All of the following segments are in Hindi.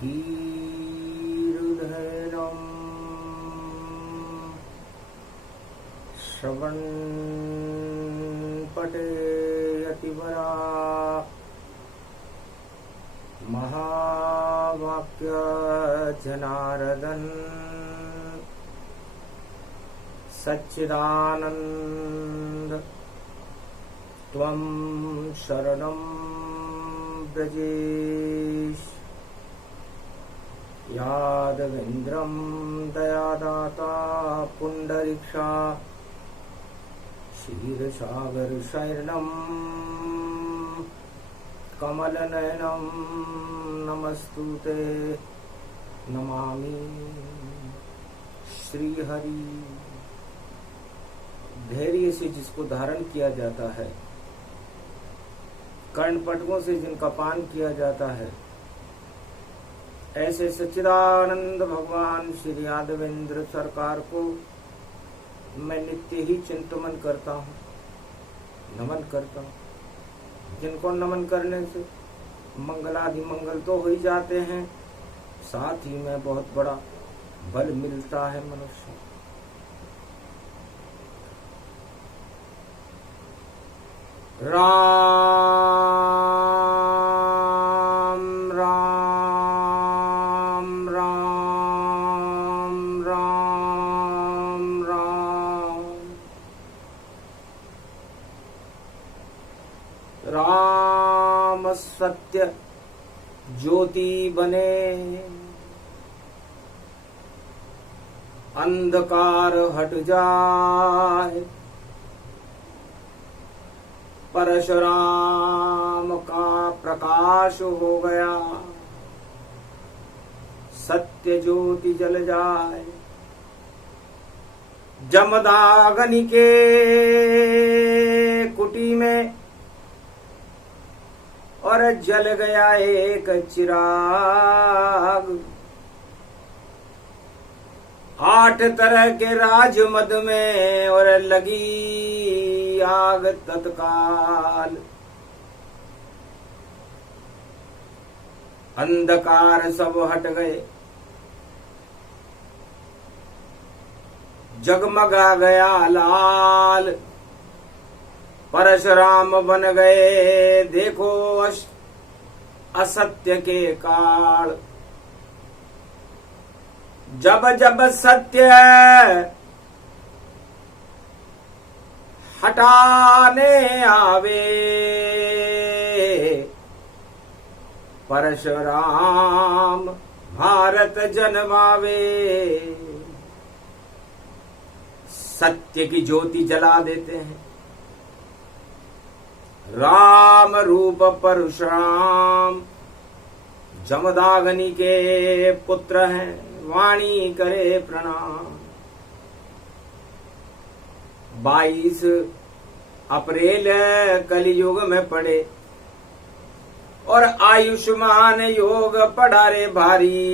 धीरुधैर्यं श्रवणपठेयतिवरा महावाक्य जनार्दन सच्चिदानंद त्वं शरणं व्रजेश यादवेन्द्रं दयादाता पुंडरीक्षा क्षीरसागरशयनं कमलनयनं नमस्तुते नमामि श्रीहरि। धैर्य से जिसको धारण किया जाता है, कर्णपटकों से जिनका पान किया जाता है, ऐसे सच्चिदानंद भगवान श्री यादवेंद्र सरकार को मैं नित्य ही चिंतन करता हूँ, नमन करता हूँ। जिनको नमन करने से मंगलादि मंगल तो हो ही जाते हैं, साथ ही में बहुत बड़ा बल मिलता है मनुष्य। राम राम राम राम राम राम सत्य ज्योति बने, अंधकार हट जाए, परशुराम का प्रकाश हो गया, सत्य ज्योति जल जाए। जमदाग्नि के कुटी में और जल गया एक चिराग, 8 तरह के राजमद में और लगी आग तत्काल। अंधकार सब हट गए, जगमगा गया लाल, परशुराम बन गए देखो असत्य के काल। जब जब सत्य हटाने आवे, परशुराम भारत जन्मावे। सत्य की ज्योति जला देते हैं। राम रूप परशुराम जमदाग्नि के पुत्र हैं, वाणी करे प्रणाम। 22 अप्रैल कलयुग में पड़े और आयुष्मान योग पड़ा रे भारी।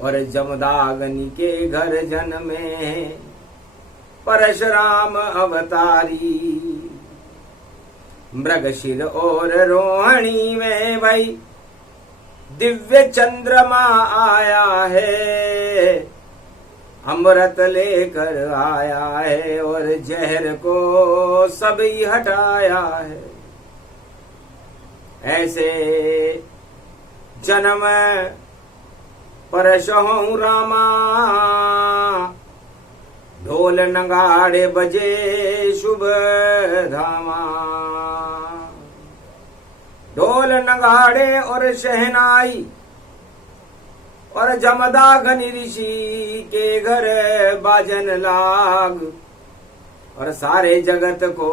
और जमदाग्नि के घर जन्मे परशुराम अवतारी। मृगशिर और रोहिणी में भाई दिव्य चंद्रमा आया है, अमृत लेकर आया है और जहर को सभी हटाया है। ऐसे जन्म परशुराम रामा, ढोल नगाड़े बजे शुभ धामा। ढोल नगाड़े और शहनाई और जमदाग्नि ऋषि के घर बाजन लाग। और सारे जगत को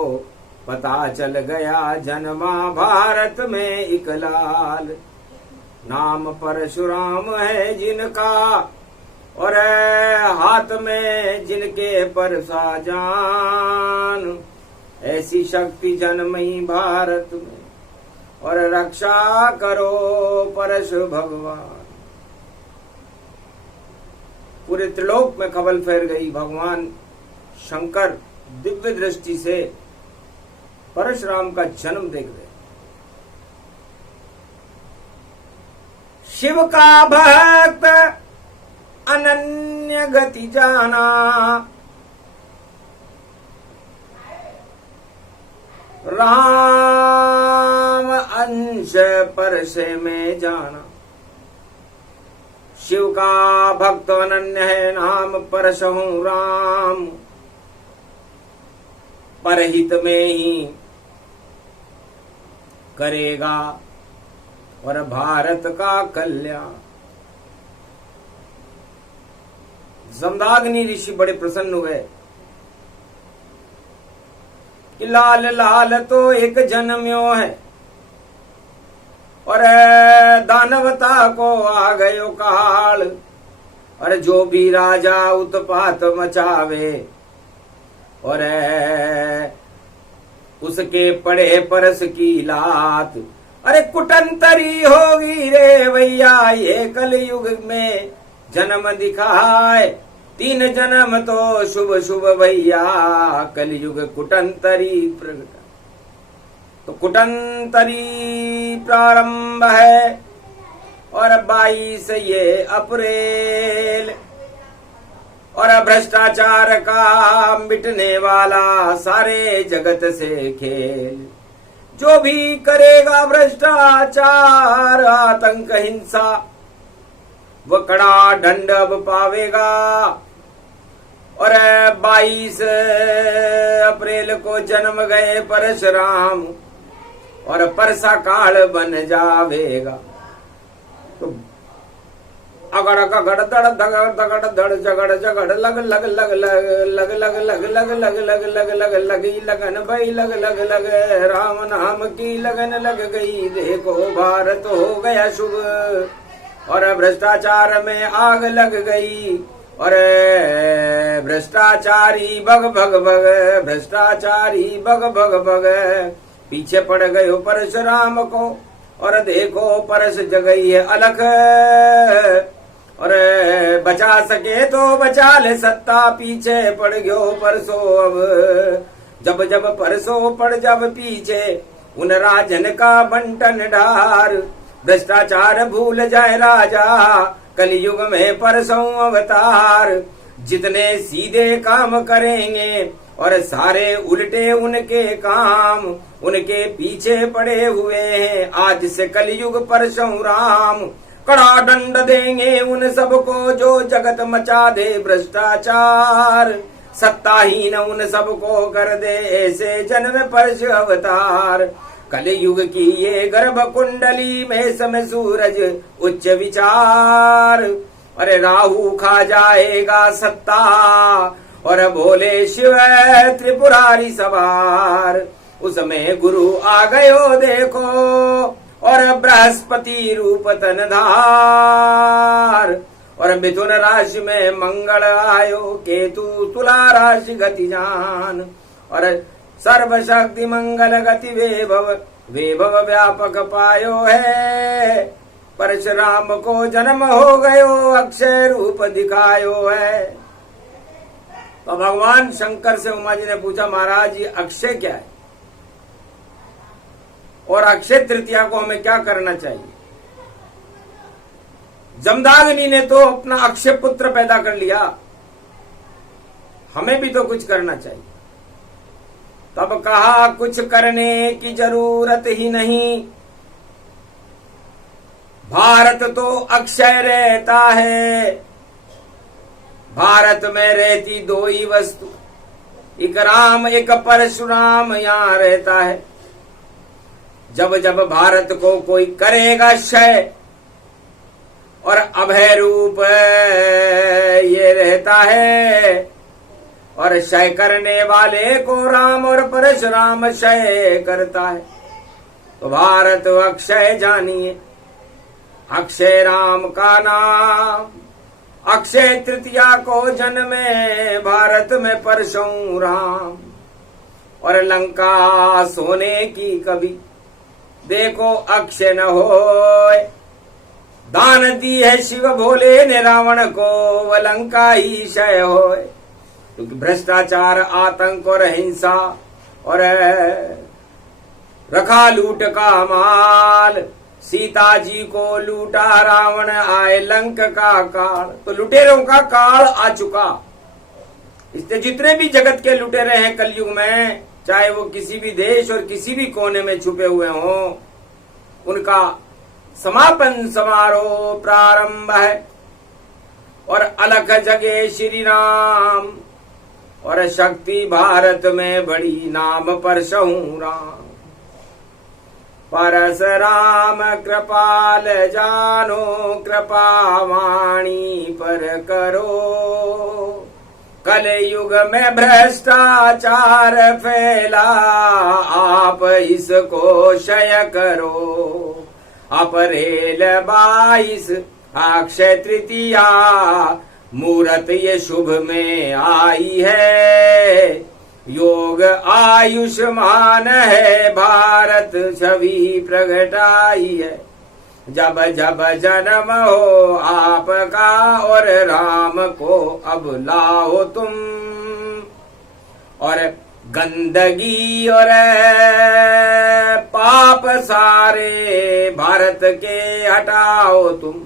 पता चल गया जन्मा भारत में एक लाल। नाम परशुराम है जिनका और हाथ में जिनके परसा जान। ऐसी शक्ति जन्मी भारत में और रक्षा करो परशु भगवान। पूरे त्रिलोक में खबल फैल गई। भगवान शंकर दिव्य दृष्टि से परशुराम का जन्म देख रहे। शिव का भक्त अनन्य गति जाना, राम अंश परश में जाना। शिव का भक्त अनन्य है नाम, परश हूँ राम, परहित में ही करेगा और भारत का कल्याण। जमदाग्नि ऋषि बड़े प्रसन्न हुए कि लाल लाल तो एक जन्म्यो है और दानवता को आ गयो काल, और जो भी राजा उत्पात मचावे और उसके पड़े परस की लात। अरे कुटंतरी होगी रे भैया ये कलयुग में जन्म दिखाए, 3 जन्म तो शुभ शुभ भैया, कलयुग कुटंतरी प्रगट। तो कुटंतरी प्रारंभ है और 22 ये अप्रैल, और भ्रष्टाचार का मिटने वाला सारे जगत से खेल। जो भी करेगा भ्रष्टाचार आतंक हिंसा, वह कड़ा दंड अब पावेगा। और 22 अप्रैल को जन्म गए परशुराम और परसा काल बन जावेगा। तो अगड़ गगड़ दड़ दगड़ दगड़ दड़ जगड़ जगड़ लग लग लग लग लग लग लग लग लग लग लग लग लगी लगन भाई लग लग लग, राम नाम की लगन लग गई, देखो भारत हो गया शुभ, और भ्रष्टाचार में आग लग गई। और भ्रष्टाचारी भग भग भग, भ्रष्टाचारी भग भग भग, पीछे पड़ गयो परशुराम को, और देखो परस जगई है अलख, और बचा सके तो बचा ले सत्ता, पीछे पड़ गयो परसो अब, जब जब परसो पड़ जब पीछे उन राजन का बंटन ढार। भ्रष्टाचार भूल जाए राजा, कलयुग में परसों अवतार। जितने सीधे काम करेंगे और सारे उल्टे उनके काम, उनके पीछे पड़े हुए हैं आज से कलयुग परसों राम। कड़ा दंड देंगे उन सबको जो जगत मचा दे भ्रष्टाचार, सत्ताहीन उन सबको कर दे ऐसे जन्म परश अवतार। कलयुग की ये गर्भ कुंडली में समय सूरज उच्च विचार, अरे राहु खा जाएगा सत्ता और भोले शिव त्रिपुरारी सवार। उसमें गुरु आ गयो देखो और बृहस्पति रूप तनधार, और मिथुन राशि में मंगल आयो, केतु तुला राशि गति जान, और सर्वशक्ति मंगल गति वैभव वैभव व्यापक पायो है। परशुराम को जन्म हो गयो अक्षय रूप दिखायो है। तो भगवान शंकर से उमा जी ने पूछा, महाराज ये अक्षय क्या है और अक्षय तृतीया को हमें क्या करना चाहिए? जमदाग्नि ने तो अपना अक्षय पुत्र पैदा कर लिया, हमें भी तो कुछ करना चाहिए। तब कहा कुछ करने की जरूरत ही नहीं, भारत तो अक्षय रहता है। भारत में रहती दो ही वस्तु, एक राम एक परशुराम यहाँ रहता है। जब जब भारत को कोई करेगा क्षय और अभय रूप ये रहता है, और क्षय करने वाले को राम और परशुराम क्षय करता है। तो भारत अक्षय जानिए, अक्षय राम का नाम। अक्षय तृतीया को जन्मे भारत में परशुराम राम, और लंका सोने की कभी देखो अक्षय न होए। दान दी है शिव भोले ने रावण को, वह लंका ही क्षय होए। क्योंकि भ्रष्टाचार आतंक और हिंसा और रखा लूट का माल, सीता जी को लूटा रावण, आए लंक का काल। तो लुटेरों का काल आ चुका। इसलिए जितने भी जगत के लुटेरे हैं कलयुग में, चाहे वो किसी भी देश और किसी भी कोने में छुपे हुए हों, उनका समापन समारोह प्रारंभ है। और अलख जगे श्री राम, और शक्ति भारत में बड़ी, नाम परशुराम राम। परशुराम कृपाल जानो, कृपा वाणी पर करो। कलयुग में भ्रष्टाचार फैला, आप इसको क्षय करो। अप्रैल 22 अक्षय तृतीया, मुहूर्त ये शुभ में आई है। योग आयुष्मान है, भारत छवि प्रगटाई है। जब जब जन्म हो आपका, और राम को अब लाओ तुम। और गंदगी और पाप सारे भारत के हटाओ तुम।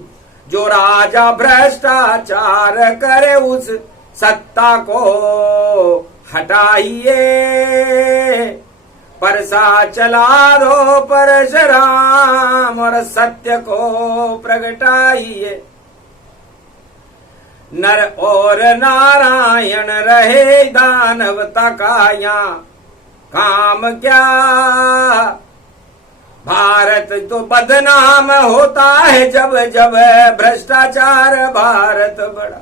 जो राजा भ्रष्टाचार करे, उस सत्ता को हटाइए। परसा चला दो परशुराम, और सत्य को प्रगटाइए। नर और नारायण रहे, दानवता का यहाँ काम क्या। भारत तो बदनाम होता है, जब जब भ्रष्टाचार भारत बढ़ा।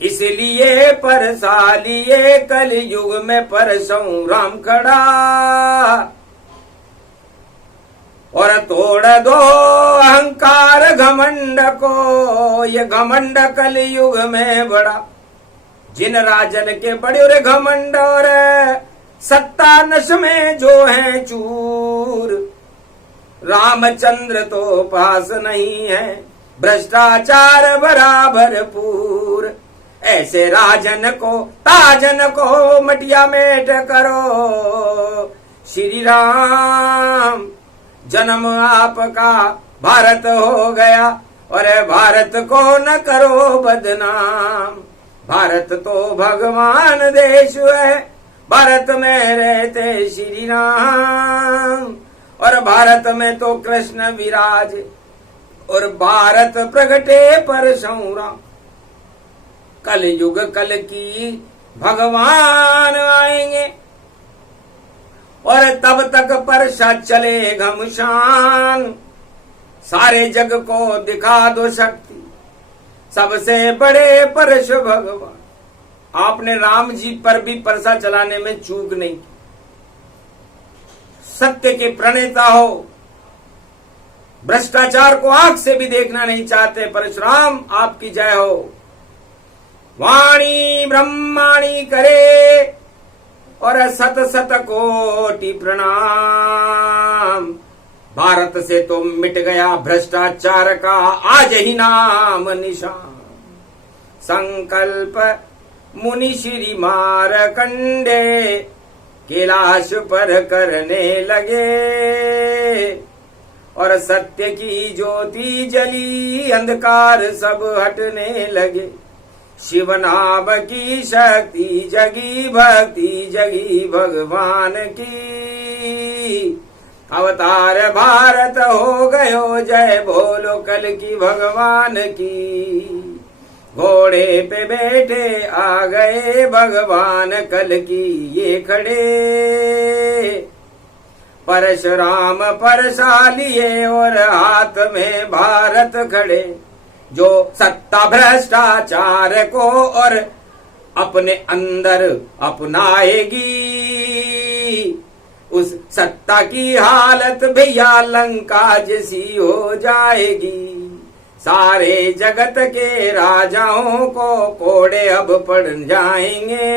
इसलिए परसा लिए कलयुग में परशुराम खड़ा। और तोड़ दो अहंकार घमंड को, ये घमंड कलयुग में बड़ा। जिन राजन के बड़े और घमंड और सत्ता नश में जो है चूर, रामचंद्र तो पास नहीं है, भ्रष्टाचार बराबर पूर। ऐसे राजन को ताजन को मटिया मेट करो। श्री राम जन्म आपका भारत हो गया, और भारत को न करो बदनाम। भारत तो भगवान देश है, भारत में रहते श्री राम। और भारत में तो कृष्ण विराज, और भारत प्रगटे परशुराम। कल युग कल की भगवान आएंगे, और तब तक परशा चले घमशान। सारे जग को दिखा दो शक्ति, सबसे बड़े परशु भगवान। आपने राम जी पर भी परसा चलाने में चूक नहीं की। सत्य के प्रणेता हो, भ्रष्टाचार को आंख से भी देखना नहीं चाहते। परशुराम आपकी जय हो। वाणी ब्रह्माणी करे, और सत सत कोटि प्रणाम। भारत से तो मिट गया भ्रष्टाचार का आज ही नाम निशान। संकल्प मुनि श्री मारकंडे, कैलाश पर करने लगे। और सत्य की ज्योति जली, अंधकार सब हटने लगे। शिव नाम की शक्ति जगी, भक्ति जगी भगवान की। अवतार भारत हो गयो, जय बोलो कल की भगवान की। घोड़े पे बैठे आ गए भगवान कल की ये खड़े। परशुराम परसा लिए, और हाथ में भारत खड़े। जो सत्ता भ्रष्टाचार को और अपने अंदर अपनाएगी, उस सत्ता की हालत भैया लंका जैसी हो जाएगी। सारे जगत के राजाओं को कोड़े अब पड़ जाएंगे।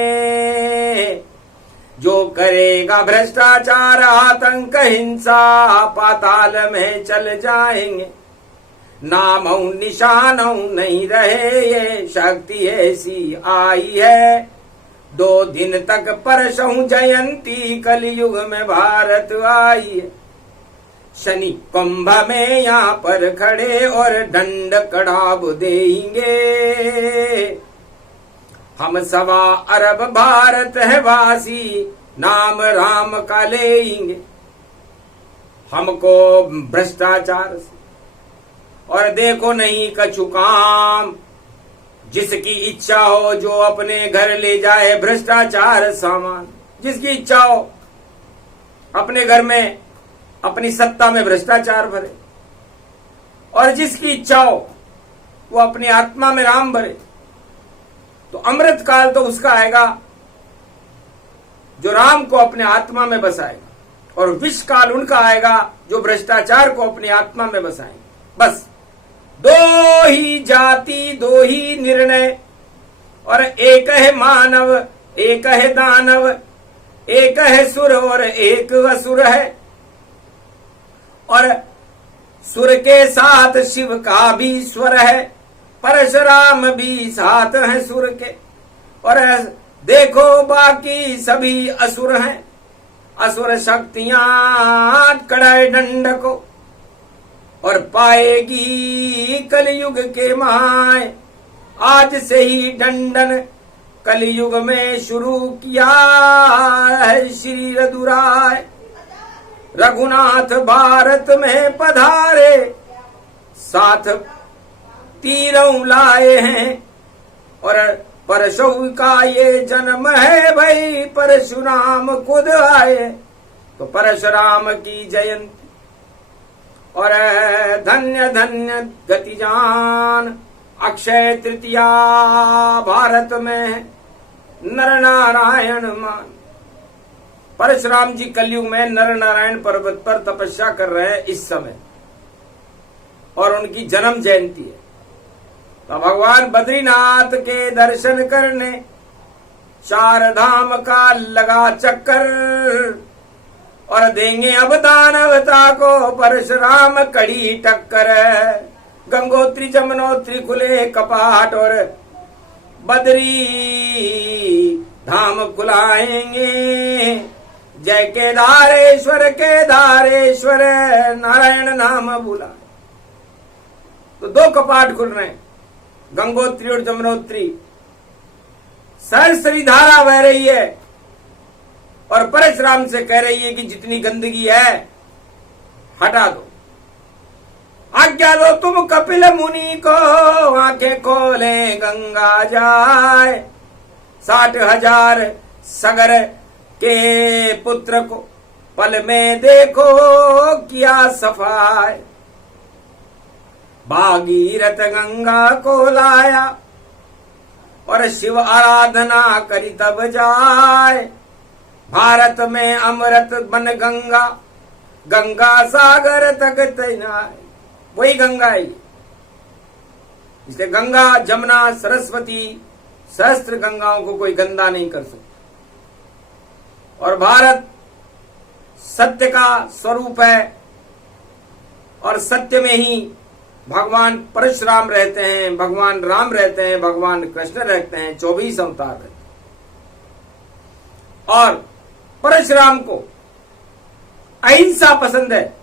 जो करेगा भ्रष्टाचार, आतंक हिंसा, पाताल में चल जाएंगे। नामों निशानों नहीं रहे, ये शक्ति ऐसी आई है। 2 दिन तक परसों जयंती, कलयुग में भारत आई है। शनि कुंभ में यहाँ पर खड़े और दंड कड़ाब देंगे। हम 1.25 अरब भारत है वासी, नाम राम का लेंगे। हमको भ्रष्टाचार से और देखो नहीं कछु काम, जिसकी इच्छा हो जो अपने घर ले जाए भ्रष्टाचार सामान। जिसकी इच्छा हो अपने घर में अपनी सत्ता में भ्रष्टाचार भरे, और जिसकी इच्छा हो वो अपनी आत्मा में राम भरे। तो अमृत काल तो उसका आएगा जो राम को अपने आत्मा में बसाएगा, और विष काल उनका आएगा जो भ्रष्टाचार को अपनी आत्मा में बसाएंगे। बस 2 ही जाति 2 ही निर्णय, और एक है मानव एक है दानव, एक है सुर और एक असुर है। और सुर के साथ शिव का भी स्वर है, परशुराम भी साथ हैं सुर के। और देखो बाकी सभी असुर हैं, असुर शक्तियां कड़े दंड को और पाएगी कलयुग के माय। आज से ही दंडन कलयुग में शुरू किया है श्री रघुराय। रघुनाथ भारत में पधारे, साथ तीरों लाए हैं। और परशु का ये जन्म है भाई, परशुराम खुद आए। तो परशुराम की जयंती और धन्य धन्य गतिजान अक्षय तृतीया भारत में नर नारायण मान। परशुराम जी कलयुग में नर नारायण पर्वत पर तपस्या कर रहे हैं इस समय, और उनकी जन्म जयंती है। तो भगवान बद्रीनाथ के दर्शन करने 4 धाम का लगा चक्कर, और देंगे अब दानवता को परशुराम कड़ी टक्कर। गंगोत्री जमुनोत्री खुले कपाट, और बद्री धाम खुलाएंगे। जय केदारेश्वर केदारेश्वर नारायण नाम बुला। तो 2 कपाट खुल रहे हैं, गंगोत्री और जमुनोत्री। सहस्री धारा बह रही है और परशुराम से कह रही है कि जितनी गंदगी है हटा दो, आज्ञा दो तुम कपिल मुनि को, आंखें खोले गंगा जाए। 60,000 सगर के पुत्र को पल में देखो किया सफाई। भागीरथ गंगा को लाया और शिव आराधना करी तब जाए। भारत में अमृत बन गंगा, गंगा सागर तक तैनाए। वही गंगा है, इसलिए गंगा जमुना सरस्वती सहस्त्र गंगाओं को कोई गंदा नहीं कर सकता। और भारत सत्य का स्वरूप है, और सत्य में ही भगवान परशुराम रहते हैं, भगवान राम रहते हैं, भगवान कृष्ण रहते हैं, 24 अवतार रहते हैं। और परशुराम को अहिंसा पसंद है।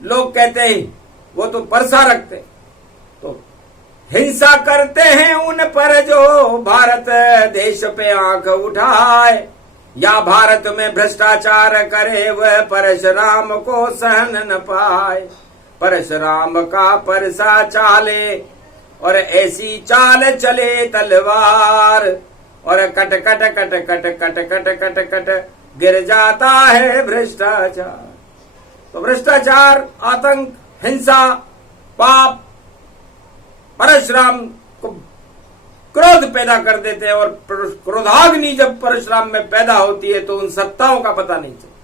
लोग कहते हैं वो तो परसा रखते, तो हिंसा करते हैं उन पर जो भारत देश पे आंख उठाए। या भारत में भ्रष्टाचार करे वह परशुराम को सहन न पाए। परशुराम का परसा चाले और ऐसी चाल चले तलवार, और cut cut cut cut cut cut cut cut गिर जाता है भ्रष्टाचार। तो भ्रष्टाचार, आतंक, हिंसा, पाप परशुराम को क्रोध पैदा कर देते हैं, और क्रोधाग्नि जब परशुराम में पैदा होती है तो उन सत्ताओं का पता नहीं चलता।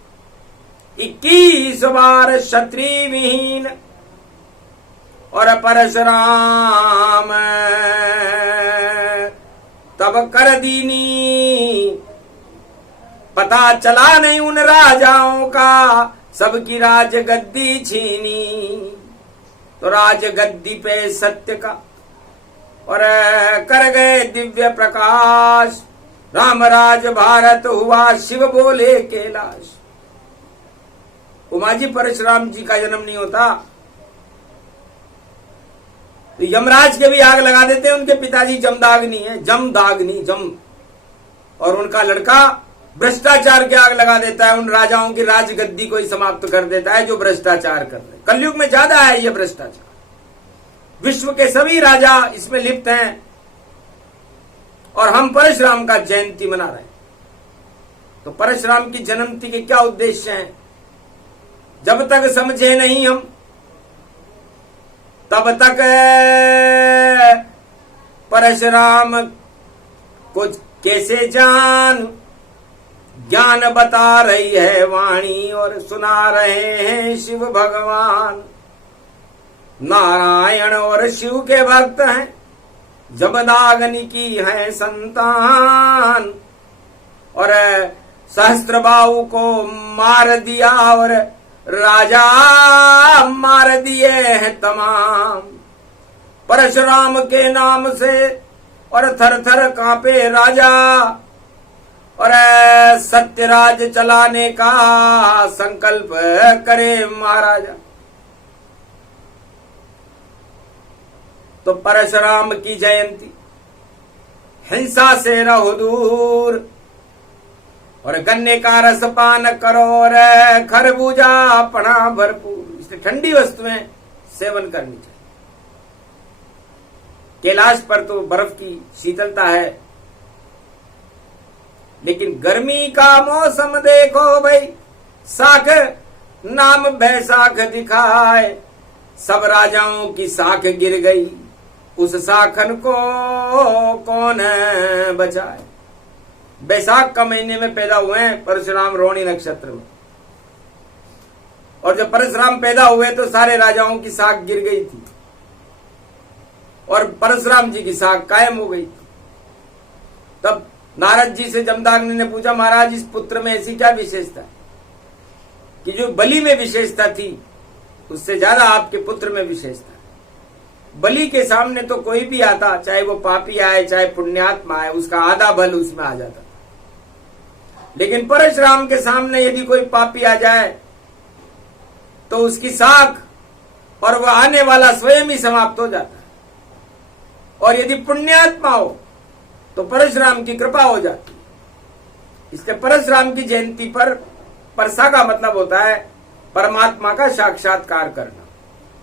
21 बार क्षत्रिय विहीन और परशुराम तब कर दीनी। पता चला नहीं उन राजाओं का, सबकी राज गद्दी छीनी। तो राज गद्दी पे सत्य का और कर गए दिव्य प्रकाश। राम राज भारत हुआ, शिव बोले कैलाश। उमा जी परशुराम जी का जन्म नहीं होता तो यमराज के भी आग लगा देते हैं। उनके पिताजी जमदाग्नि है, जम, और उनका लड़का भ्रष्टाचार की आग लगा देता है, उन राजाओं की राजगद्दी को ही समाप्त कर देता है जो भ्रष्टाचार कर रहे हैं। कलयुग में ज्यादा है ये भ्रष्टाचार, विश्व के सभी राजा इसमें लिप्त हैं और हम परशुराम का जयंती मना रहे हैं। तो परशुराम की जन्मतिथि के क्या उद्देश्य हैं, जब तक समझे नहीं हम तब तक परशुराम को कैसे जान। ज्ञान बता रही है वाणी और सुना रहे हैं शिव भगवान। नारायण और शिव के भक्त हैं, जमदाग्नि की है संतान। और सहस्त्रबाहु को मार दिया और राजा मार दिए हैं तमाम। परशुराम के नाम से और थर थर कांपे राजा, और सत्यराज चलाने का संकल्प करे महाराजा। तो परशुराम की जयंती, हिंसा से रहो दूर और गन्ने का रस पान करो और खरबूजा अपना भरपूर। इसलिए ठंडी वस्तुएं सेवन करनी चाहिए। कैलाश पर तो बर्फ की शीतलता है, लेकिन गर्मी का मौसम देखो भाई, साख नाम बैसाख दिखाए। सब राजाओं की साख गिर गई, उस साखन को कौन बचाए। बैसाख का महीने में पैदा हुए हैं परशुराम, रोहिणी नक्षत्र में। और जब परशुराम पैदा हुए तो सारे राजाओं की साख गिर गई थी और परशुराम जी की साख कायम हो गई थी। तब नारद जी से जमदाग्नि ने पूछा, महाराज इस पुत्र में ऐसी क्या विशेषता है कि जो बलि में विशेषता थी उससे ज्यादा आपके पुत्र में विशेषता है। बलि के सामने तो कोई भी आता, चाहे वो पापी आए चाहे पुण्यात्मा आए, उसका आधा बल उसमें आ जाता था। लेकिन परशुराम के सामने यदि कोई पापी आ जाए तो उसकी साख और वह आने वाला स्वयं ही समाप्त हो जाता है। और यदि पुण्यात्मा हो तो परशुराम की कृपा हो जाती है। इसलिए परशुराम की जयंती पर परसा का मतलब होता है परमात्मा का साक्षात्कार करना,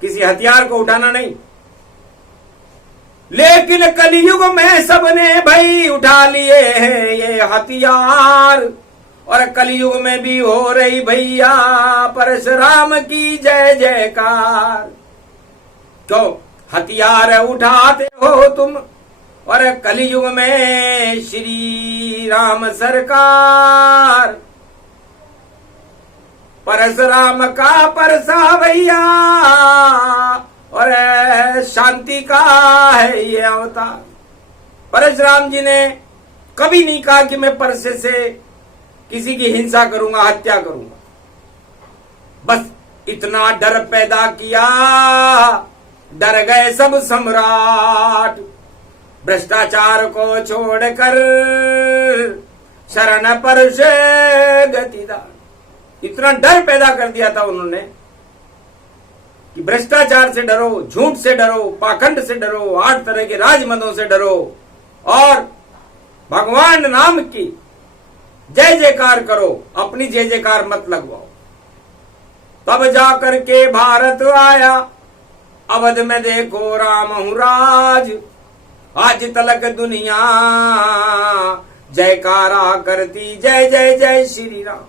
किसी हथियार को उठाना नहीं। लेकिन कलयुग में सबने भाई उठा लिए हैं ये हथियार, और कलयुग में भी हो रही भैया परशुराम की जय जयकार। क्यों हथियार उठाते हो तुम, और कलयुग में श्री राम सरकार। परशुराम का परसा भैया और शांति का है ये अवतार। परशुराम जी ने कभी नहीं कहा कि मैं परसे से किसी की हिंसा करूंगा, हत्या करूंगा। बस इतना डर पैदा किया, डर गए सब सम्राट। भ्रष्टाचार को छोड़कर शरण पर से गतिदार। इतना डर पैदा कर दिया था उन्होंने कि भ्रष्टाचार से डरो, झूठ से डरो, पाखंड से डरो, 8 तरह के राजमदों से डरो और भगवान नाम की जय जयकार करो, अपनी जय जयकार मत लगवाओ। तब जाकर के भारत आया, अवध में देखो राम हूं राज। आज तलक दुनिया जयकारा करती, जय जय जय श्री राम।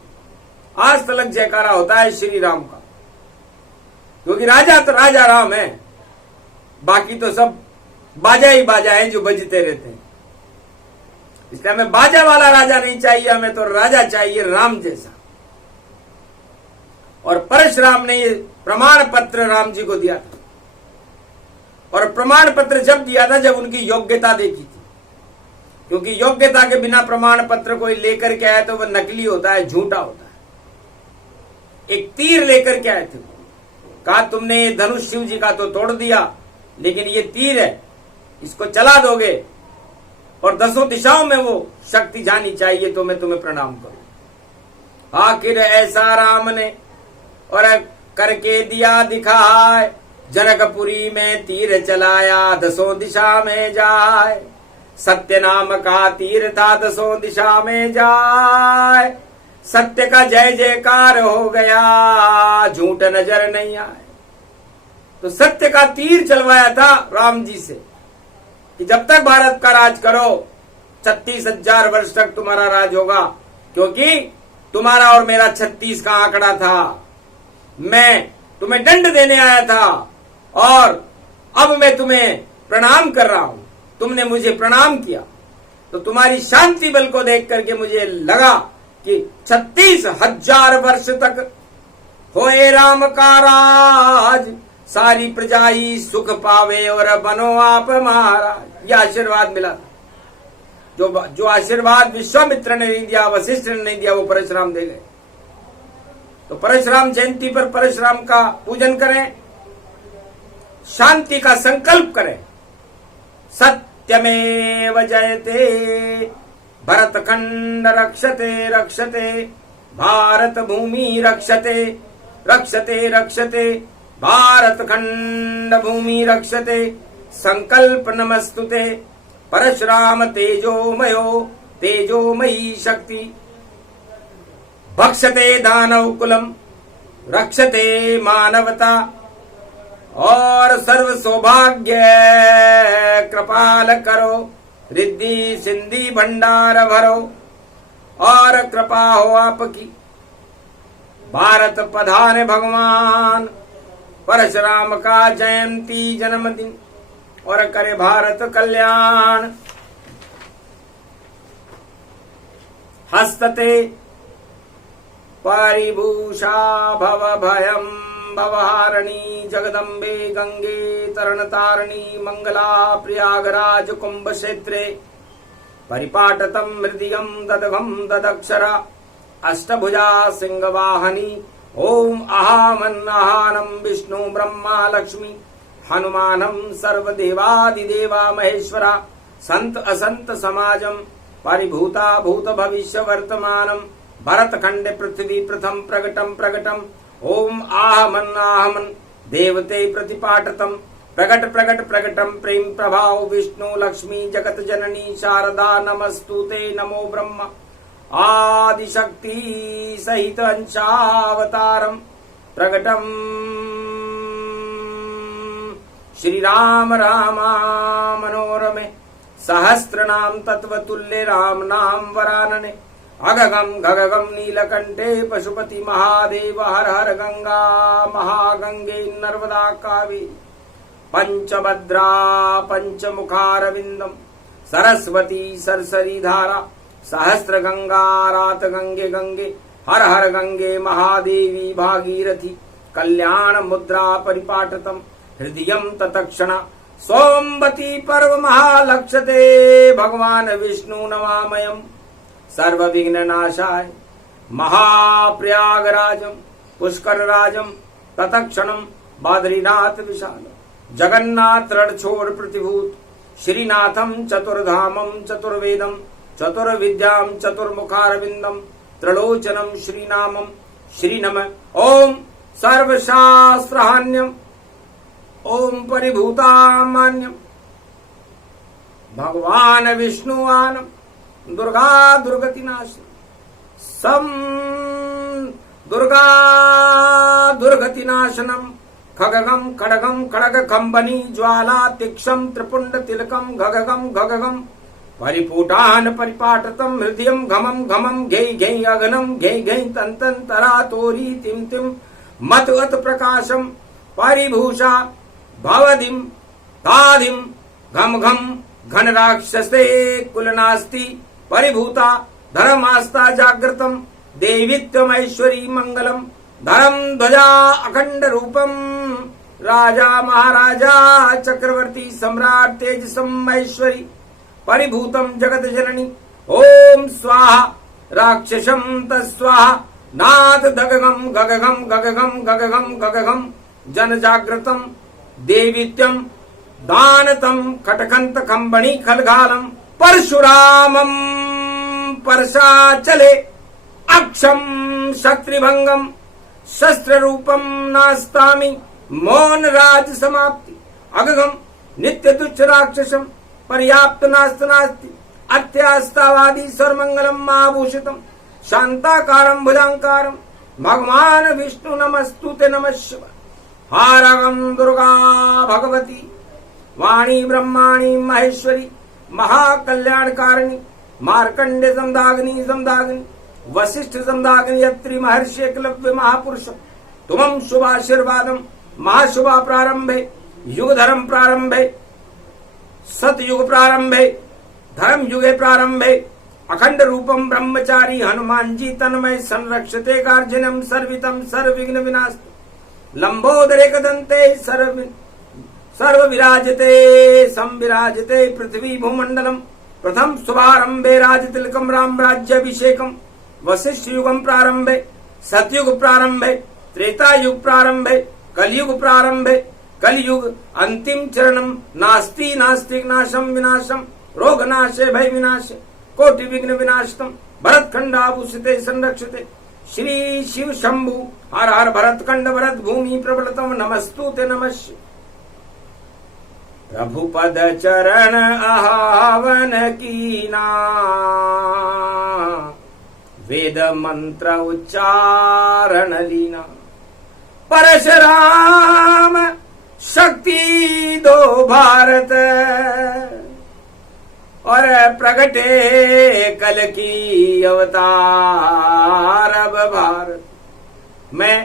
आज तलक जयकारा होता है श्री राम का, क्योंकि राजा तो राजा राम है, बाकी तो सब बाजा ही बाजा है जो बजते रहते हैं। इसलिए हमें बाजा वाला राजा नहीं चाहिए, हमें तो राजा चाहिए राम जैसा। और परशुराम ने ये प्रमाण पत्र राम जी को दिया था, और प्रमाण पत्र जब दिया था जब उनकी योग्यता देखी थी, क्योंकि योग्यता के बिना प्रमाण पत्र कोई लेकर के आया तो वह नकली होता है, झूठा होता है। एक तीर लेकर के आए थे, कहा तुमने ये धनुष शिव जी का तो तोड़ दिया, लेकिन ये तीर है, इसको चला दोगे और 10 दिशाओं में वो शक्ति जानी चाहिए तो मैं तुम्हें प्रणाम करूं। आखिर ऐसा राम ने और करके दिया दिखाए, जनकपुरी में तीर चलाया 10 दिशा में जाए, सत्य नाम का तीर था 10 दिशा में जाए, सत्य का जय जयकार हो गया, झूठ नजर नहीं आए। तो सत्य का तीर चलवाया था राम जी से कि जब तक भारत का राज करो 36,000 वर्ष तक तुम्हारा राज होगा, क्योंकि तुम्हारा और मेरा 36 का आंकड़ा था। मैं तुम्हें दंड देने आया था और अब मैं तुम्हें प्रणाम कर रहा हूं, तुमने मुझे प्रणाम किया। तो तुम्हारी शांति बल को देख करके मुझे लगा कि 36,000 वर्ष तक होए राम का राज, सारी प्रजा ही सुख पावे और बनो आप महाराज। यह आशीर्वाद मिला। जो आशीर्वाद विश्वामित्र ने नहीं दिया, वशिष्ठ ने नहीं दिया, वो परशुराम दे गए। तो परशुराम जयंती पर परशुराम का पूजन करें, शांति का संकल्प करें। सत्यमेव जयते भरत खंड रक्षते रक्षते भारत भूमि रक्षते रक्षते रक्षते भारत खंड भूमि रक्षते। संकल्प नमस्तुते परशुराम तेजोमयो तेजोमयी शक्ति। भक्षते दानव कुलम रक्षते मानवता और सर्व सौभाग्य कृपाल करो, रिद्धि सिंधि भंडार भरो और कृपा हो आपकी। भारत पधारे भगवान परशुराम का जयंती जन्मदिन और करे भारत कल्याण। हस्तते परिभूषा भव भयम भवहारिणी जगदम्बे गंगे तरणतारिणी मंगला प्रयागराज कुंभ क्षेत्रे परिपाटतम हृदयम ददघम ददक्षरा अष्टभुजा सिंहवाहनी। ओम अहामन अहानम विष्णु ब्रह्मा लक्ष्मी हनुमानम सर्वदेवादिदेवा महेश्वरा संत असंत समाजम परिभूता भूत भविष्य वर्तमानम भरत खंडे पृथ्वी प्रथम प्रगटम प्रगटम। ओम आहमन आहमन देवते प्रतिपाटतम प्रगट प्रगट प्रगटम प्रेम प्रभाव विष्णु लक्ष्मी जगत जननी शारदा नमस्तुते। नमो ब्रह्मा आदिशक्ति सहित अंशावतारम प्रगटम श्री राम रामा मनोरमे सहस्रनाम तत्वतुल्य राम नाम वरानने। अगगम गगगम नीलकंठे पशुपति महादेव हर हर गंगा महागंगे नर्मदा कावेरी पंचभद्रा पंचमुखारविंदम सरस्वती सरसरी धारा सहस्र गंगा रात गंगे गंगे हर हर गंगे महादेवी भागीरथी कल्याण मुद्रा परिपाटतम हृदयम ततक्षण सोमवती पर्व महालक्षते भगवान विष्णु नमामयम सर्व विघ्न नाशाय महाप्रयागराजम पुष्करराजम ततक्षणम बद्रीनाथ विशाल जगन्नाथ रणछोड़ प्रतिभूत श्रीनाथम चतुर्धामम चतुर्वेदम चतुर्विद्याम चतुर्मुखारविंदम त्रिलोचनम श्रीनामम श्रीनम। ओम सर्वशास्त्रहान्यम ओम परिभूतामान्यम भगवान विष्णुवानम दुर्गा दुर्गतिनाश सम दुर्गा दुर्गतिनाशनम खगगम खड़गम खड़ग खंबनी ज्वाला तीक्षम त्रिपुंड तिलकम घगगम घगगम परिपूटान परिपाटतम हृदयम घमम घमम घै घै अगनम घै घै तंतन तरा तोरी तिम तिम मतवत प्रकाशम परिभूषा भवदिम तादिम घम घम घन राक्षसे कुलनास्ति परिभूता धर्मास्ता जागृतम देवीत्वम ऐश्वरी मंगलम धर्म ध्वजा अखंड रूपम राजा महाराजा चक्रवर्ती सम्राट तेजसम ऐश्वरी परिभूतम जगत जननी। ओम स्वाहा राक्षसम तस्वाहा नाथ दगगम गगगम गगगम गगगम गगगम जन जागृतम देवीत्यम दानतम खटखंत खंबणी खलगालम परशुरामम परशा चले अक्षम शत्रुभंगम शस्त्र रूपम नास्तामि मौन राज समाप्ति अगम नित्य तुच्छ राक्षसम पर्याप्त नास्त नास्ति अत्यास्तावादी सर्वमंगलम महाभूषितम शांताकारम भुजांकारम भगवान विष्णु नमस्तुते नमः शिवाय। हारगम दुर्गा भगवती वाणी ब्रह्माणी महेश्वरी महाकल्याणकारिणी मार्कंडे समदाग्नि समदाग्नि वशिष्ठ समदाग्नि यत्री महर्षि एकलव्य महापुरुष तुमं शुभाशीर्वादम महाशुभा प्रारंभे युग धर्म प्रारंभे सतयुग प्रारंभे धर्म युगे प्रारंभे अखंड रूपम ब्रह्मचारी हनुमान जी तन्मय संरक्षते गार्जनम सर्वितम सर्वविघ्न विनाश लंबोदरे कदंते सर्व विराजते संविराजते पृथ्वी भूमंडलम प्रथम शुभारंभे राजतिलकम राम राज्याभिषेकम वशिष्ठ युगम प्रारंभे सतयुग प्रारंभे त्रेता युग प्रारंभे कलयुग प्रारंभे कलयुग अंतिम चरणम नास्ति नास्तिक नाशम विनाशम रोग नाशे भय विनाशे कोटि विघ्न विनाशतम भरत खंडाभूषिते संरक्षिते श्री शिव शंभु हर हर भरत खंड भरत भूमि प्रबलतम नमस्तुते नमः। प्रभु पद चरण आहावन कीना वेद मंत्र उच्चारण लीना परशुराम शक्ति दो भारत और प्रगटे कल की अवतार अब भारत। मैं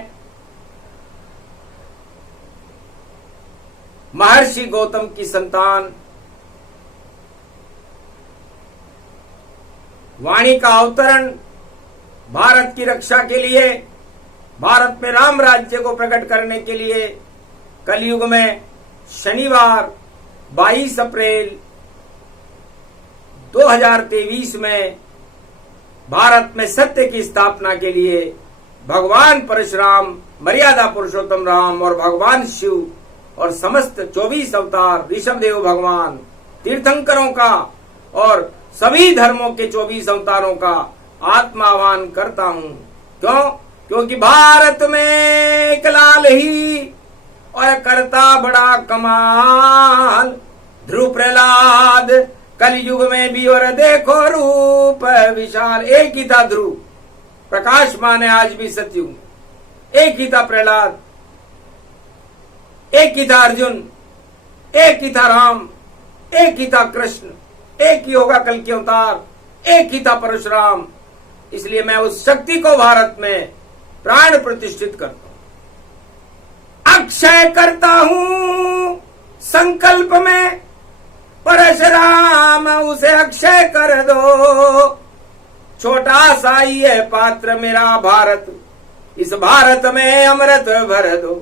महर्षि गौतम की संतान वाणी का अवतरण भारत की रक्षा के लिए भारत में राम राज्य को प्रकट करने के लिए कलयुग में शनिवार 22 अप्रैल 2023 में भारत में सत्य की स्थापना के लिए भगवान परशुराम मर्यादा पुरुषोत्तम राम और भगवान शिव और समस्त 24 अवतार ऋषभदेव भगवान तीर्थंकरों का और सभी धर्मों के 24 अवतारों का आत्मावान करता हूँ। क्यों? क्योंकि भारत में एक लाल ही और करता बड़ा कमाल ध्रुव प्रहलाद कलयुग में भी और देखो रूप विशाल। एक ही था ध्रुव, प्रकाशमान है आज भी सतयुग। एक ही था प्रहलाद, एक ही था अर्जुन, एक ही था राम, एक ही था कृष्ण, एक ही होगा कल के अवतार, एक ही था परशुराम। इसलिए मैं उस शक्ति को भारत में प्राण प्रतिष्ठित करता हूं, अक्षय करता हूं संकल्प में परशुराम उसे अक्षय कर दो। छोटा सा ही है पात्र मेरा भारत, इस भारत में अमृत भर दो।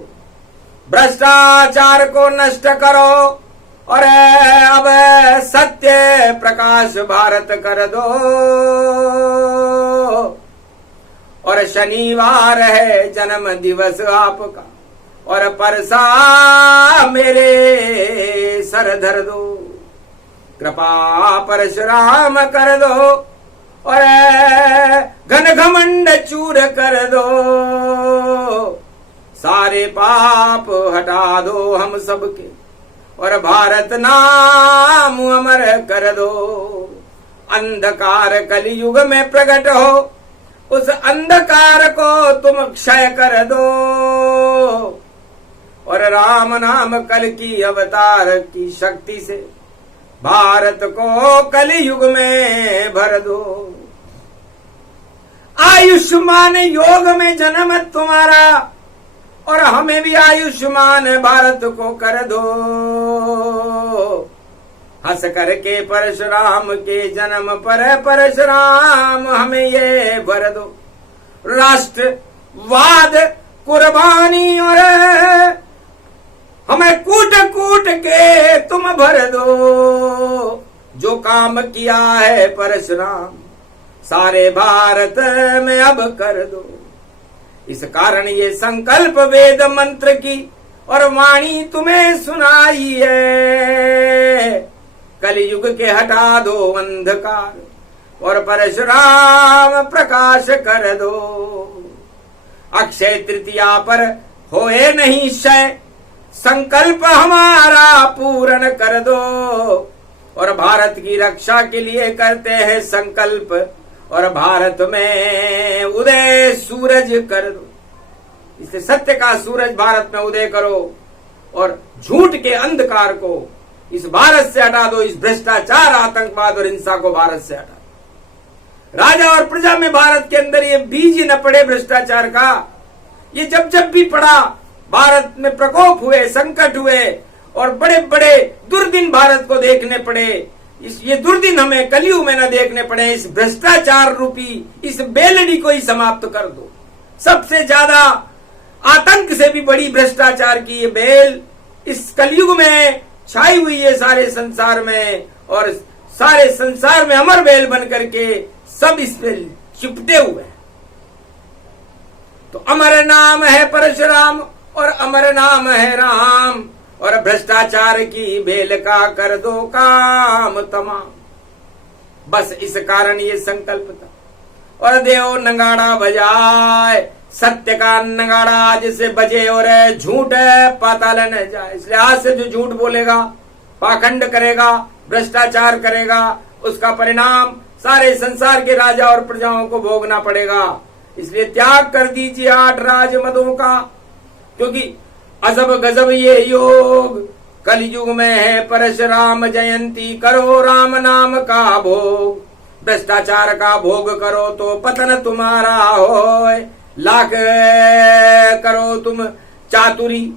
भ्रष्टाचार को नष्ट करो और अब सत्य प्रकाश भारत कर दो। और शनिवार है जन्म दिवस आपका और परसा मेरे सर धर दो। कृपा परशुराम कर दो और घन घमंड चूर कर दो। सारे पाप हटा दो हम सबके और भारत नाम अमर कर दो। अंधकार कलयुग में प्रकट हो, उस अंधकार को तुम क्षय कर दो। और राम नाम कल की अवतार की शक्ति से भारत को कलयुग में भर दो। आयुष्मान योग में जन्म तुम्हारा और हमें भी आयुष्मान भारत को कर दो। हंस करके परशुराम के जन्म पर परशुराम हमें ये भर दो। राष्ट्रवाद कुर्बानी और हमें कूट कूट के तुम भर दो। जो काम किया है परशुराम सारे भारत में अब कर दो। इस कारण ये संकल्प वेद मंत्र की और वाणी तुम्हें सुनाई है। कलयुग के हटा दो अंधकार और परशुराम प्रकाश कर दो। अक्षय तृतीया पर होए नहीं क्षय, संकल्प हमारा पूर्ण कर दो। और भारत की रक्षा के लिए करते हैं संकल्प, और भारत में उदय सूरज कर दो। इससे सत्य का सूरज भारत में उदय करो और झूठ के अंधकार को इस भारत से हटा दो। इस भ्रष्टाचार, आतंकवाद और हिंसा को भारत से हटा दो। राजा और प्रजा में भारत के अंदर ये बीज न पड़े भ्रष्टाचार का। ये जब जब भी पड़ा, भारत में प्रकोप हुए, संकट हुए और बड़े बड़े दुर्दिन भारत को देखने पड़े। ये दुर्दिन हमें कलयुग में न देखने पड़े। इस भ्रष्टाचार रूपी इस बेलड़ी को ही समाप्त कर दो। सबसे ज्यादा आतंक से भी बड़ी भ्रष्टाचार की ये बेल इस कलयुग में छाई हुई है सारे संसार में, और सारे संसार में अमर बेल बन करके सब इस पे चिपटे हुए हैं। तो अमर नाम है परशुराम और अमर नाम है राम, और भ्रष्टाचार की बेल का कर दो काम तमाम। बस इस कारण ये संकल्प था। और देव नगाड़ा बजाए, सत्य का नगाड़ा आज से बजे और झूठ पाताल न जाए। इसलिए आज से जो झूठ बोलेगा, पाखंड करेगा, भ्रष्टाचार करेगा, उसका परिणाम सारे संसार के राजा और प्रजाओं को भोगना पड़ेगा। इसलिए त्याग कर दीजिए 8 राज मदों का, क्योंकि अजब गजब ये योग कलयुग में है। परशुराम जयंती करो राम नाम का भोग, भ्रष्टाचार का भोग करो तो पतन तुम्हारा होए। लाख करो तुम चातुरी,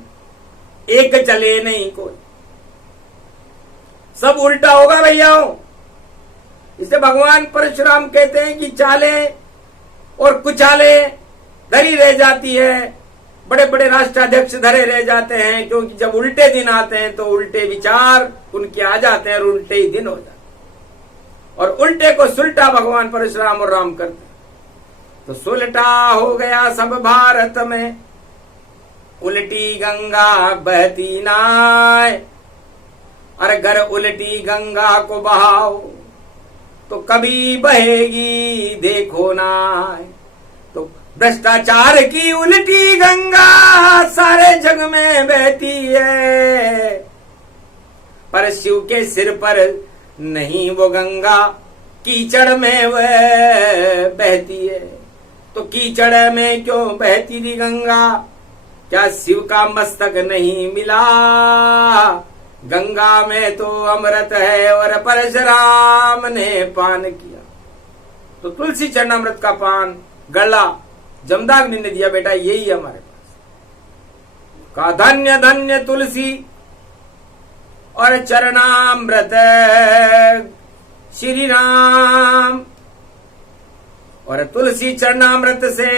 एक चले नहीं कोई। सब उल्टा होगा भैयाओं। इससे भगवान परशुराम कहते हैं कि चाले और कुचाले धरी रह जाती है, बड़े बड़े राष्ट्राध्यक्ष धरे रह जाते हैं, क्योंकि जब उल्टे दिन आते हैं तो उल्टे विचार उनके आ जाते हैं और उल्टे ही दिन हो जाते हैं। और उल्टे को सुलटा भगवान परशुराम और राम करते हैं। तो सुलटा हो गया सब भारत में, उल्टी गंगा बहती नाय। अरे अगर उल्टी गंगा को बहाओ तो कभी बहेगी देखो नाय। तो भ्रष्टाचार की उल्टी गंगा सारे जग में बहती है, पर शिव के सिर पर नहीं वो गंगा, कीचड़ में वह बहती है। तो कीचड़ में क्यों बहती थी गंगा? क्या शिव का मस्तक नहीं मिला? गंगा में तो अमृत है और परशुराम ने पान किया। तो तुलसी चरणामृत का पान गला जमदाग्नि ने दिया। बेटा यही है हमारे पास का धन्य धन्य तुलसी और चरणामृत श्री राम। और तुलसी चरणामृत से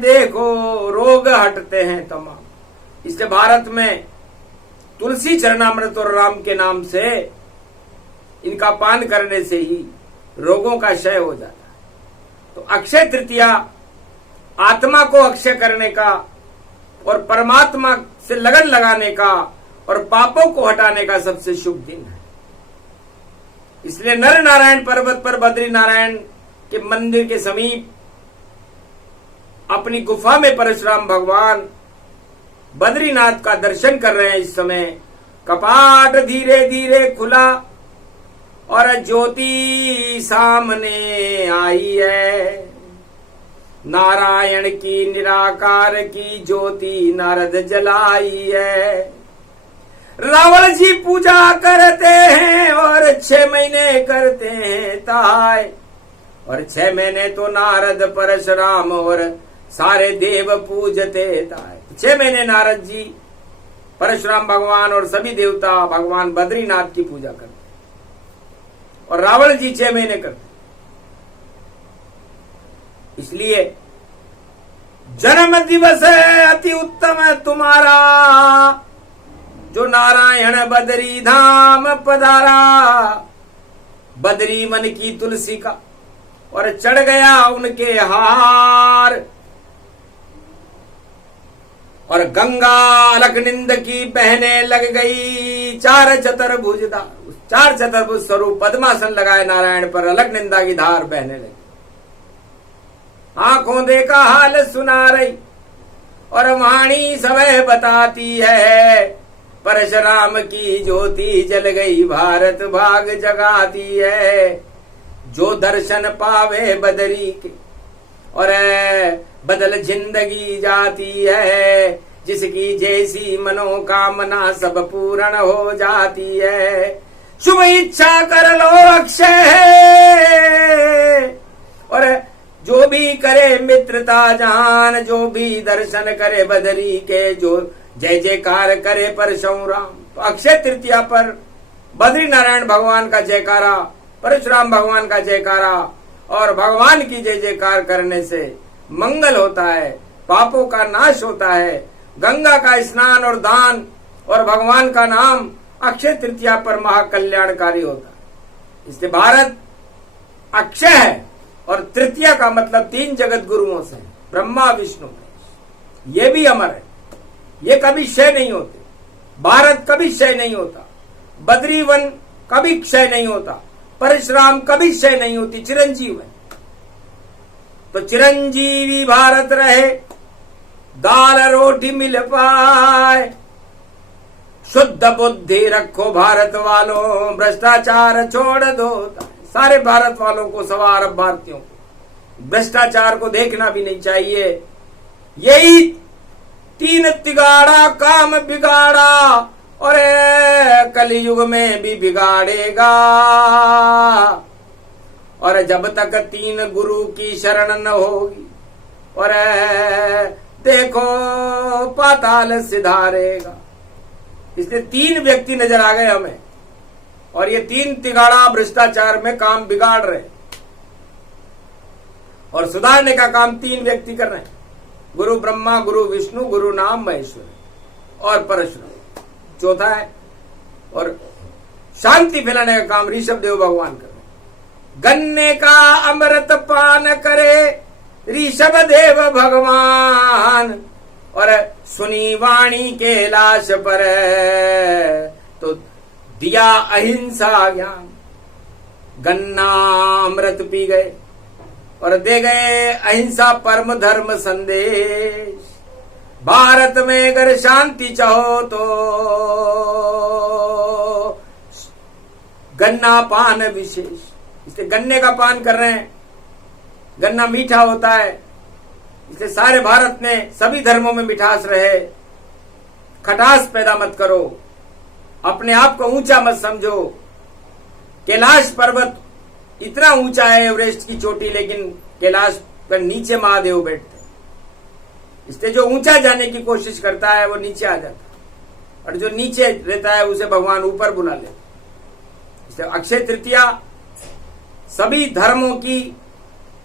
देखो रोग हटते हैं तमाम। इसलिए भारत में तुलसी चरणामृत और राम के नाम से इनका पान करने से ही रोगों का क्षय हो जाता है। तो अक्षय तृतीया आत्मा को अक्षय करने का और परमात्मा से लगन लगाने का और पापों को हटाने का सबसे शुभ दिन है। इसलिए नर नारायण पर्वत पर बद्री नारायण के मंदिर के समीप अपनी गुफा में परशुराम भगवान बद्रीनाथ का दर्शन कर रहे हैं। इस समय कपाट धीरे धीरे खुला और ज्योति सामने आई है। नारायण की निराकार की ज्योति नारद जलाई है। रावण जी पूजा करते हैं और 6 महीने करते हैं ताय, और 6 महीने तो नारद परशुराम और सारे देव पूजते ताय। 6 महीने नारद जी, परशुराम भगवान और सभी देवता भगवान बद्रीनाथ की पूजा करते, और रावण जी 6 महीने करते। इसलिए जन्म दिवस है अति उत्तम है तुम्हारा, जो नारायण बद्री धाम पधारा। बद्री मन की तुलसी का और चढ़ गया उनके हार, और गंगा अलकनिंद की बहने लग गई 4 चतुर्भुजधार। 4 चतुर्भुज स्वरूप पद्मासन लगाए नारायण पर अलकनिंदा की धार बहने लगी। आंखों देखा हाल सुना रही और वाणी समय बताती है। परशुराम की ज्योति जल गई भारत भाग जगाती है। जो दर्शन पावे बदरी के और बदल जिंदगी जाती है। जिसकी जैसी मनोकामना सब पूर्ण हो जाती है। शुभ इच्छा कर लो अक्षय है और जो भी करे मित्रता जान। जो भी दर्शन करे बदरी के जो जय जयकार करे परशुराम। तो अक्षय तृतीया पर बद्री नारायण भगवान का जयकारा, परशुराम भगवान का जयकारा और भगवान की जय जयकार करने से मंगल होता है, पापों का नाश होता है। गंगा का स्नान और दान और भगवान का नाम अक्षय तृतीया पर महाकल्याणकारी होता है। इसलिए भारत अक्षय है और तृतीया का मतलब 3 जगत गुरुओं से, ब्रह्मा विष्णु महेश। ये भी अमर है, ये कभी क्षय नहीं होते। भारत कभी क्षय नहीं होता, बद्रीवन कभी क्षय नहीं होता, परशुराम कभी क्षय नहीं होती, चिरंजीव है। तो चिरंजीवी भारत रहे, दाल रोटी मिल पाए। शुद्ध बुद्धि रखो भारत वालों, भ्रष्टाचार छोड़ दो। सारे भारत वालों को, सवा अरब भारतीयों को भ्रष्टाचार को देखना भी नहीं चाहिए। यही 3 तिगाड़ा काम बिगाड़ा और कलयुग में भी बिगाड़ेगा। और जब तक 3 गुरु की शरण न होगी और देखो पाताल सिधारेगा। इसलिए 3 व्यक्ति नजर आ गए हमें और ये 3 तिगाड़ा भ्रष्टाचार में काम बिगाड़ रहे और सुधारने का काम 3 व्यक्ति कर रहे हैं। गुरु ब्रह्मा, गुरु विष्णु, गुरु नाम महेश्वर और परशुराम चौथा है। और शांति फैलाने का काम ऋषभ देव भगवान कर रहे हैं। गन्ने का अमृत पान करे ऋषभ देव भगवान और सुनी वाणी के लाश पर तो दिया अहिंसा ज्ञान। गन्ना अमृत पी गए और दे गए अहिंसा परम धर्म संदेश। भारत में अगर शांति चाहो तो गन्ना पान विशेष। इसलिए गन्ने का पान कर रहे हैं। गन्ना मीठा होता है, इसलिए सारे भारत में सभी धर्मों में मिठास रहे। खटास पैदा मत करो, अपने आप को ऊंचा मत समझो। कैलाश पर्वत इतना ऊंचा है, एवरेस्ट की चोटी, लेकिन कैलाश पर नीचे महादेव बैठते। इसलिए जो ऊंचा जाने की कोशिश करता है वो नीचे आ जाता है और जो नीचे रहता है उसे भगवान ऊपर बुला लेते। इसलिए अक्षय तृतीया सभी धर्मों की,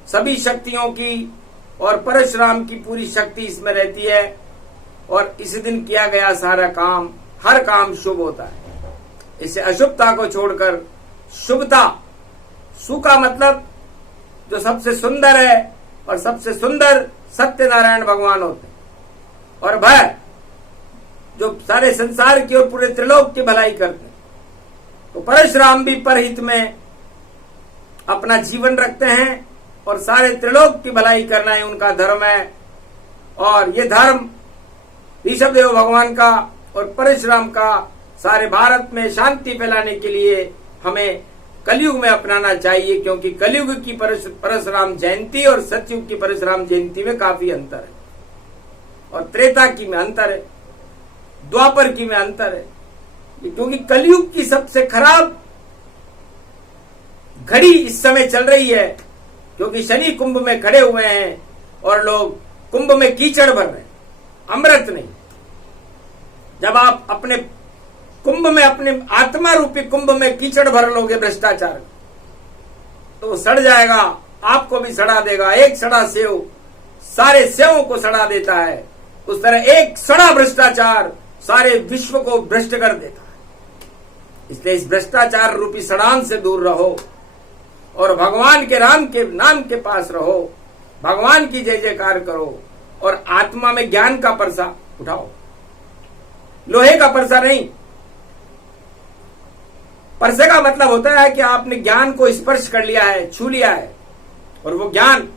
सभी शक्तियों की और परशुराम की पूरी शक्ति इसमें रहती है और इस दिन किया गया सारा काम, हर काम शुभ होता है। इससे अशुभता को छोड़कर शुभता, सु का मतलब जो सबसे सुंदर है और सबसे सुंदर सत्यनारायण भगवान होते हैं। और भय जो सारे संसार की और पूरे त्रिलोक की भलाई करते हैं। तो परशुराम भी परहित में अपना जीवन रखते हैं और सारे त्रिलोक की भलाई करना ही उनका धर्म है। और ये धर्म ऋषभ देव भगवान का और परशुराम का सारे भारत में शांति फैलाने के लिए हमें कलयुग में अपनाना चाहिए, क्योंकि कलयुग की परशुराम जयंती और सतयुग की परशुराम जयंती में काफी अंतर है और त्रेता की में अंतर है, द्वापर की में अंतर है। क्योंकि कलयुग की सबसे खराब घड़ी इस समय चल रही है, क्योंकि शनि कुंभ में खड़े हुए हैं और लोग कुंभ में कीचड़ भर रहे हैं, अमृत नहीं। जब आप अपने कुंभ में, अपने आत्मा रूपी कुंभ में कीचड़ भर लोगे भ्रष्टाचार, तो सड़ जाएगा, आपको भी सड़ा देगा। एक सड़ा सेव सारे सेवों को सड़ा देता है, उस तरह एक सड़ा भ्रष्टाचार सारे विश्व को भ्रष्ट कर देता है। इसलिए इस भ्रष्टाचार रूपी सड़ान से दूर रहो और भगवान के राम के नाम के पास रहो, भगवान की जय जयकार करो और आत्मा में ज्ञान का परसा उठाओ, लोहे का परसा नहीं। परसे का मतलब होता है कि आपने ज्ञान को स्पर्श कर लिया है, छू लिया है और वो ज्ञान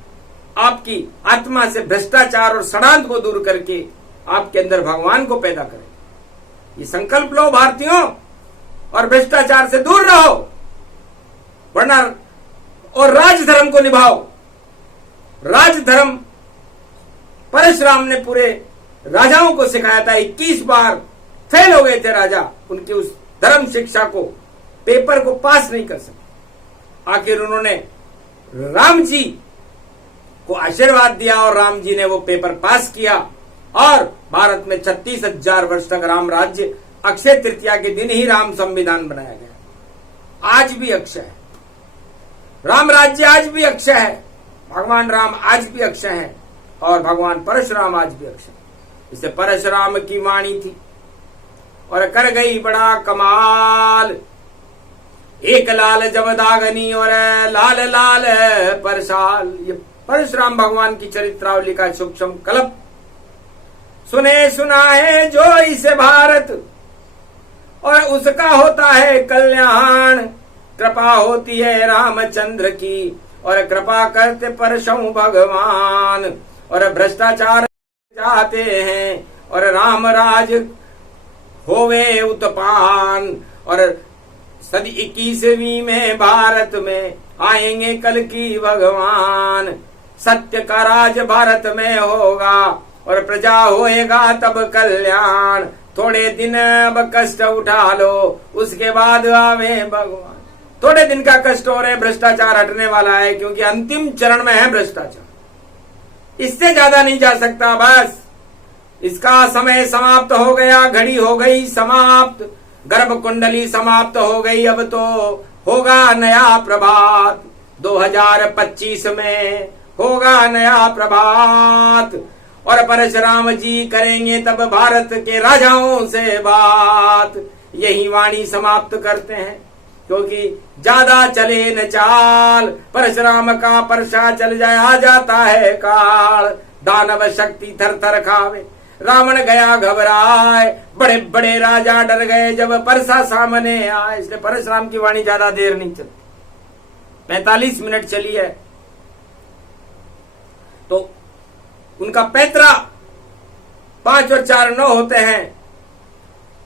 आपकी आत्मा से भ्रष्टाचार और षड्यंत्र को दूर करके आपके अंदर भगवान को पैदा करे। ये संकल्प लो भारतीयों, और भ्रष्टाचार से दूर रहो, वरना और राजधर्म को निभाओ। राजधर्म परशुराम ने पूरे राजाओं को सिखाया था। 21 बार फेल हो गए थे राजा, उनकी उस धर्म शिक्षा को, पेपर को पास नहीं कर सके। आखिर उन्होंने राम जी को आशीर्वाद दिया और राम जी ने वो पेपर पास किया, और भारत में 36,000 वर्ष तक राम राज्य, अक्षय तृतीया के दिन ही राम संविधान बनाया गया। आज भी अक्षय है राम राज्य, आज भी अक्षय है। भगवान राम आज भी अक्षय है, और भगवान परशुराम आज भी अक्षय है। इसे परशुराम की वाणी थी और कर गई बड़ा कमाल। एक लाल जमदागनी और लाल लाल परसाल। ये परशुराम भगवान की चरित्रावली का सूक्ष्म कल्प सुने सुनाए जो इसे भारत, और उसका होता है कल्याण। कृपा होती है रामचंद्र की, और कृपा करते परशु भगवान। और भ्रष्टाचार चाहते हैं, और राम राज होवे उत्पान। और सदी 21वीं में भारत में आएंगे कल की भगवान। सत्य का राज भारत में होगा, और प्रजा होएगा तब कल्याण। थोड़े दिन अब कष्ट उठा लो, उसके बाद आवे भगवान। थोड़े दिन का कष्ट हो रहे, भ्रष्टाचार हटने वाला है, क्योंकि अंतिम चरण में है भ्रष्टाचार। इससे ज्यादा नहीं जा सकता, बस इसका समय समाप्त हो गया, घड़ी हो गई समाप्त, गर्भ कुंडली समाप्त हो गई। अब तो होगा नया प्रभात, 2025 में होगा नया प्रभात। और परशुराम जी करेंगे तब भारत के राजाओं से बात। यही वाणी समाप्त करते हैं, क्योंकि ज्यादा चले न चाल, परशुराम का परशा चल जाए आ जाता है काल। दानव शक्ति थर थर खावे, रावण गया घबराए, बड़े बड़े राजा डर गए जब परसा सामने आए। इसलिए परशुराम की वाणी ज्यादा देर नहीं चलती, 45 मिनट चली है। तो उनका पैतरा 5 और 4 9 होते हैं,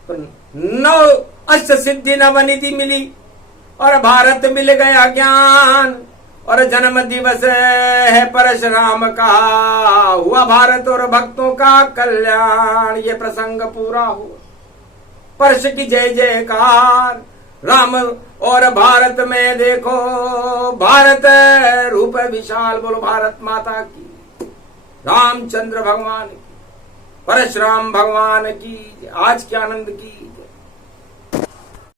तो 9 अष्ट सिद्धि नवनिधि मिली, और भारत मिल गया ज्ञान। और जन्म दिवस है परशुराम का, हुआ भारत और भक्तों का कल्याण। ये प्रसंग पूरा हुआ, परश की जय जयकार। राम और भारत में देखो, भारत रूप विशाल। बोलो भारत माता की, रामचंद्र भगवान की, परशुराम भगवान की, आज के आनंद की।